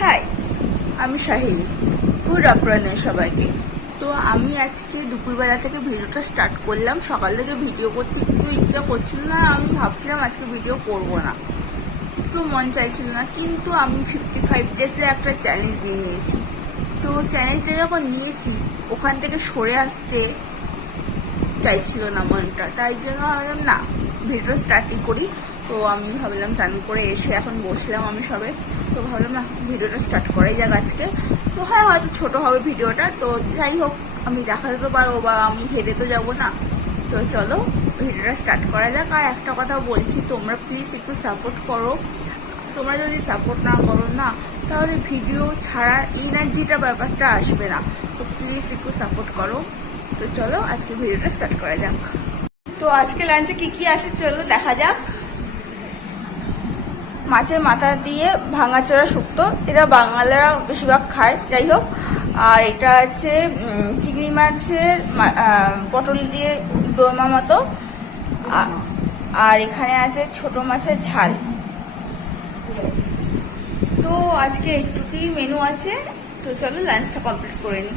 High, আমি Shahini. Good afternoon সবাইকে। তো আমি আজকে দুপুরবেলা থেকে ভিডিওটা স্টার্ট করলাম। সকাল থেকে ভিডিও করতে একটু ইচ্ছা করছিল না, আমি ভাবছিলাম আজকে ভিডিও করব না, একটু মন চাইছিল না, কিন্তু আমি 55 ডেজে একটা চ্যালেঞ্জ দিয়ে নিয়েছি। তো চ্যালেঞ্জটা যখন নিয়েছি ওখান থেকে সরে আসতে চাইছিল না মনটা, তাই জন্য ভাবলাম না, ভিডিও স্টার্টই করি। তো আমি ভাবলাম চান করে এসে এখন বসলাম আমি সবে, তো ভাবলাম না ভিডিওটা স্টার্ট করাই যাক আজকে। তো হ্যাঁ, হয়তো ছোটো হবে ভিডিওটা, তো যাই হোক আমি দেখাতে তো পারবো, বা আমি হেঁটে তো যাবো না। তো চলো ভিডিওটা স্টার্ট করা যাক। আর একটা কথা বলছি, তোমরা প্লিজ একটু সাপোর্ট করো। তোমরা যদি সাপোর্ট না করো না, তাহলে ভিডিও ছাড়ার এনার্জিটা ব্যাপারটা আসবে না। তো প্লিজ একটু সাপোর্ট করো। তো চলো আজকে ভিডিওটা স্টার্ট করা যাক। তো আজকে লাঞ্চে কি কি আছে চলো দেখা যাক। মাছের মাথা দিয়ে ভাঙাচোরা শুক্তো, এটা বাঙালিরা বেশিরভাগ খায়, যাই হোক। আর এটা আছে চিংড়ি মাছের পটল দিয়ে দোরমা মতো। আর এখানে আছে ছোট মাছের ঝাল। তো আজকে একটুকুই মেনু আছে। তো চলো লাঞ্চটা কমপ্লিট করে নিই।